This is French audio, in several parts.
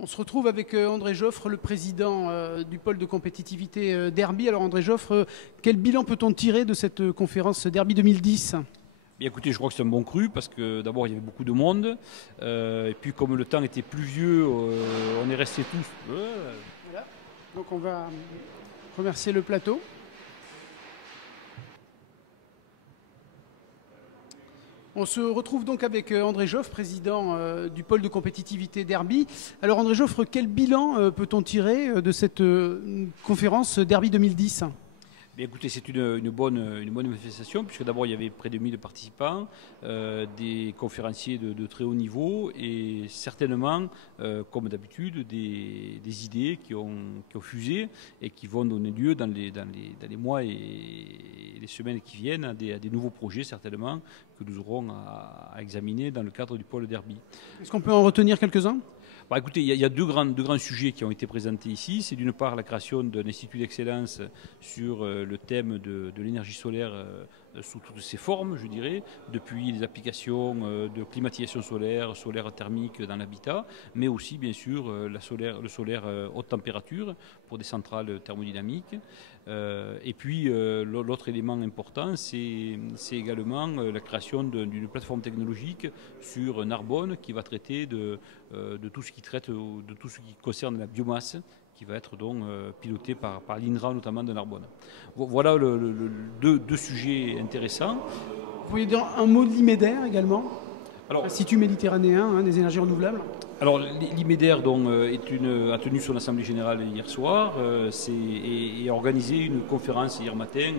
On se retrouve avec André Joffre, le président du pôle de compétitivité Derby. Alors André Joffre, quel bilan peut-on tirer de cette conférence Derby 2010 ? Bien, écoutez, je crois que c'est un bon cru parce que d'abord il y avait beaucoup de monde et puis comme le temps était pluvieux, on est restés tous. Voilà. Donc on va remercier le plateau. On se retrouve donc avec André Joffre, président du pôle de compétitivité Derby. Alors André Joffre, quel bilan peut-on tirer de cette conférence Derby 2010 ? Bien, écoutez, c'est une bonne manifestation puisque d'abord il y avait près de 1000 participants, des conférenciers de très haut niveau et certainement, comme d'habitude, des idées qui ont fusé et qui vont donner lieu dans les mois et les semaines qui viennent à des nouveaux projets certainement que nous aurons à examiner dans le cadre du pôle Derby. Est-ce qu'on peut en retenir quelques-uns ? Écoutez, il y a deux grands sujets qui ont été présentés ici. C'est d'une part la création d'un institut d'excellence sur le thème de l'énergie solaire sous toutes ses formes, je dirais, depuis les applications de climatisation solaire thermique dans l'habitat, mais aussi bien sûr le solaire haute température pour des centrales thermodynamiques. Et puis l'autre élément important, c'est également la création d'une plateforme technologique sur Narbonne qui va traiter de tout ce qui concerne la biomasse, qui va être donc piloté par l'INRA notamment de Narbonne. Voilà deux sujets intéressants. Vous pouvez dire un mot de l'IMEDER également ? Alors, Institut méditerranéen des énergies renouvelables. Alors l'IMEDER a tenu son assemblée générale hier soir et a organisé une conférence hier matin,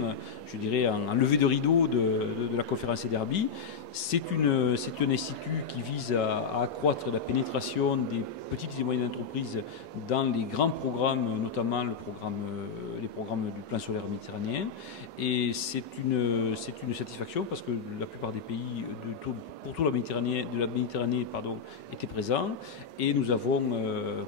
je dirais en levée de rideau de la conférence Derby. C'est un institut qui vise à accroître la pénétration des petites et moyennes entreprises dans les grands programmes, notamment les programmes du plan solaire méditerranéen. Et c'est une satisfaction parce que la plupart des pays pour toute la Méditerranée étaient présents. Et nous avons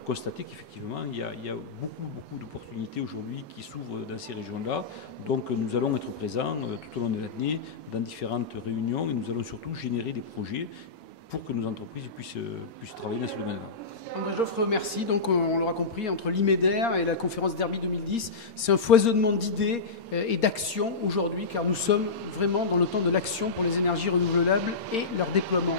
constaté qu'effectivement, il y a beaucoup d'opportunités aujourd'hui qui s'ouvrent dans ces régions-là. Donc nous allons être présents tout au long de l'année dans différentes réunions et nous allons surtout générer des projets pour que nos entreprises puissent travailler dans ce domaine-là. André Joffre, merci. Donc on l'aura compris, entre l'IMEDER et la conférence Derby 2010, c'est un foisonnement d'idées et d'actions aujourd'hui, car nous sommes vraiment dans le temps de l'action pour les énergies renouvelables et leur déploiement.